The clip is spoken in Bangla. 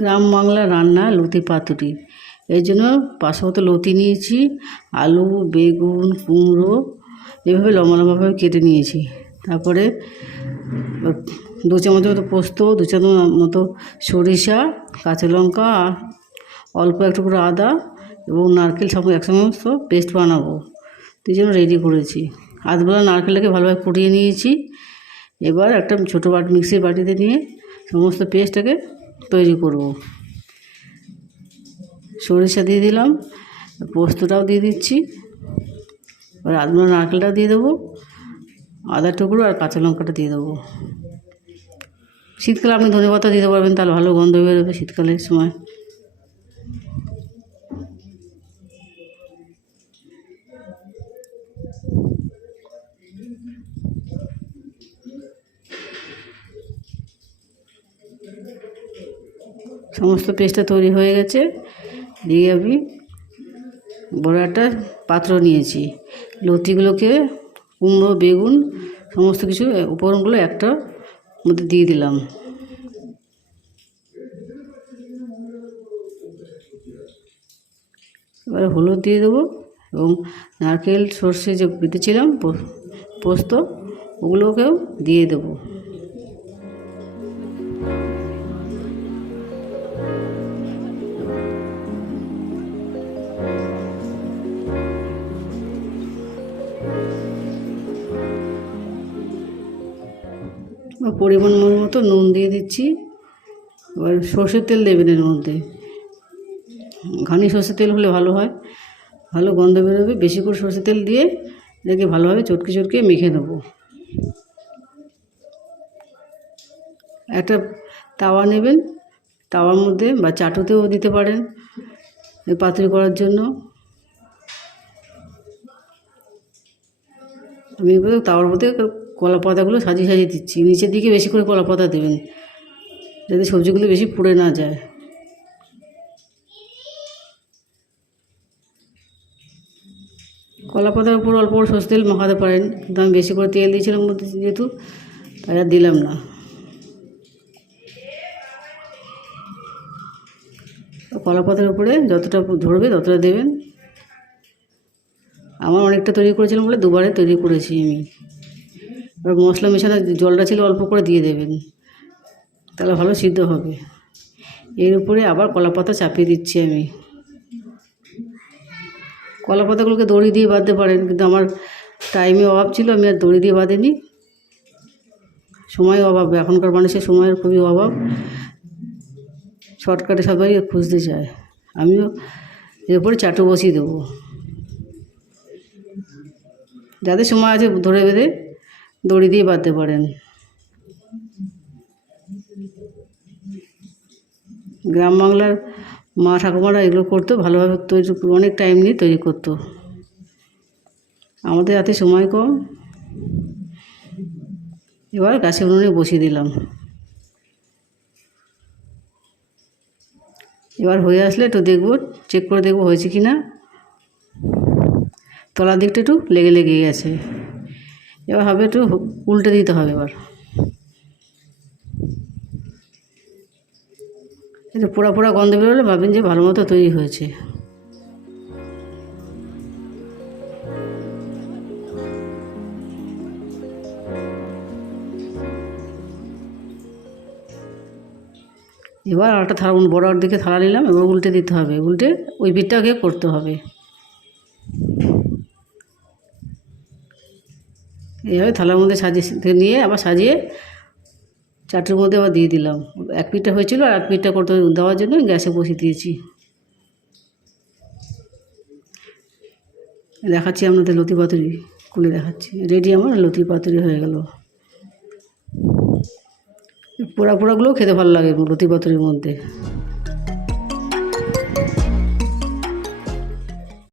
গ্রাম বাংলা রান্না লতি পাতুরি। এই জন্য 500 মতো লতি নিয়েছি, আলু, বেগুন, কুমড়ো এভাবে লম্বা লম্বাভাবে কেটে নিয়েছি। তারপরে 2 চামচ মতো পোস্ত, 2 চামচ মতো সরিষা, কাঁচা লঙ্কা, অল্প একটু করে আদা এবং নারকেল সব একসঙ্গে পেস্ট বানাবো, এই জন্য রেডি করেছি। আধবেলা নারকেলটাকে ভালোভাবে কুটিয়ে নিয়েছি। এবার একটা ছোটো মিক্সির বাটিতে নিয়ে সমস্ত পেস্টটাকে তৈরি করব। সরিষা দিয়ে দিলাম, পোস্তটাও দিয়ে দিচ্ছি, এবার আধবেলা নারকেলটাও দিয়ে দেবো, আদা টুকরো আর কাঁচা লঙ্কাটা দিয়ে দেবো। শীতকালে আপনি ধনেপাতা দিতে পারবেন, তাহলে ভালো গন্ধ বেরোবে শীতকালের সময়। সমস্ত পেস্টটা তৈরি হয়ে গেছে। দিয়ে আমি বড় একটা পাত্র নিয়েছি, লতিগুলোকে, কুমড়ো, বেগুন সমস্ত কিছু উপকরণগুলো একটা মধ্যে দিয়ে দিলাম। এবারে হলুদ দিয়ে দেবো এবং নারকেল সর্ষে যে বেটেছিলাম পোস্ত, ওগুলোকেও দিয়ে দেবো। পরিমাণ মতো নুন দিয়ে দিচ্ছি। এবার সর্ষের তেল দেবেন এর মধ্যে, ঘানি সর্ষের তেল হলে ভালো হয়, ভালো গন্ধ বেরোবে। বেশি করে সর্ষের তেল দিয়ে এটাকে ভালোভাবে চটকে চটকে মেখে নেব। একটা তাওয়া নেবেন, তাওয়ার মধ্যে বা চাটুতেও দিতে পারেন পাতুরি করার জন্য। আমি তাওয়ার মধ্যে কলা পাতাগুলো সাজিয়ে সাজিয়ে দিচ্ছি। নিচের দিকে বেশি করে কলা পাতা দেবেন, যাতে সবজিগুলো বেশি পুড়ে না যায়। কলা পাতার উপর অল্প করে সর্ষের তেল মাখাতে পারেন, কিন্তু আমি বেশি করে তেল দিয়েছিলাম যেহেতু, তাই আর দিলাম না। কলা পাতার উপরে যতটা ধরবে ততটা দেবেন। আমার অনেকটা তৈরি করেছিলাম বলে দুবারে তৈরি করেছি আমি। এবার মশলা মেশানো জলটা ছিল অল্প করে দিয়ে দেবেন, তাহলে ভালো সিদ্ধ হবে। এর উপরে আবার কলা পাতা চাপিয়ে দিচ্ছি আমি। কলা পাতাগুলোকে দড়ি দিয়ে বাঁধতে পারেন, কিন্তু আমার টাইমের অভাব ছিল, আমি আর দড়ি দিয়ে বাঁধিনি। সময়ের অভাব, এখনকার মানুষের সময়ের খুবই অভাব, শর্টকাটে সবাই খুঁজতে চায়। আমিও এর উপরে চাটু বসিয়ে দেবো। যাদের সময় আছে ধরে বেঁধে দড়ি দিয়ে বাঁধতে পারেন। গ্রাম বাংলার মা ঠাকুমারা এগুলো করতো ভালোভাবে, তৈরি অনেক টাইম নিয়ে তৈরি করতো। আমাদের হাতে সময় কম। এবার গ্যাসের উনুনে বসিয়ে দিলাম। এবার হয়ে আসলে একটু দেখবো, চেক করে দেখবো হয়েছে কি না। তলার দিকটা একটু লেগে লেগে গেছে, এবার হবে একটু উল্টে দিতে হবে। এবার একটু পোড়া পোড়া গন্ধ বেরোলে ভাবেন যে ভালো মতো তৈরি হয়েছে। এবার একটা থালা, বড় দিকে থালা নিলাম, এবার উল্টে দিতে হবে। উল্টে ওই পিঠটাকে করতে হবে। এইভাবে থালার মধ্যে সাজিয়ে নিয়ে আবার সাজিয়ে চাটুর মধ্যে আবার দিয়ে দিলাম। এক পিঠটা হয়েছিল, আর এক পিঠটা করতে দেওয়ার জন্য গ্যাসে বসিয়ে দিয়েছি। দেখাচ্ছি আপনাদের লতি পাতুরি খুলে দেখাচ্ছি। রেডি আমার লতি পাতুরি হয়ে গেল। পোড়া পোড়াগুলোও খেতে ভালো লাগে লতি পাতুরির মধ্যে।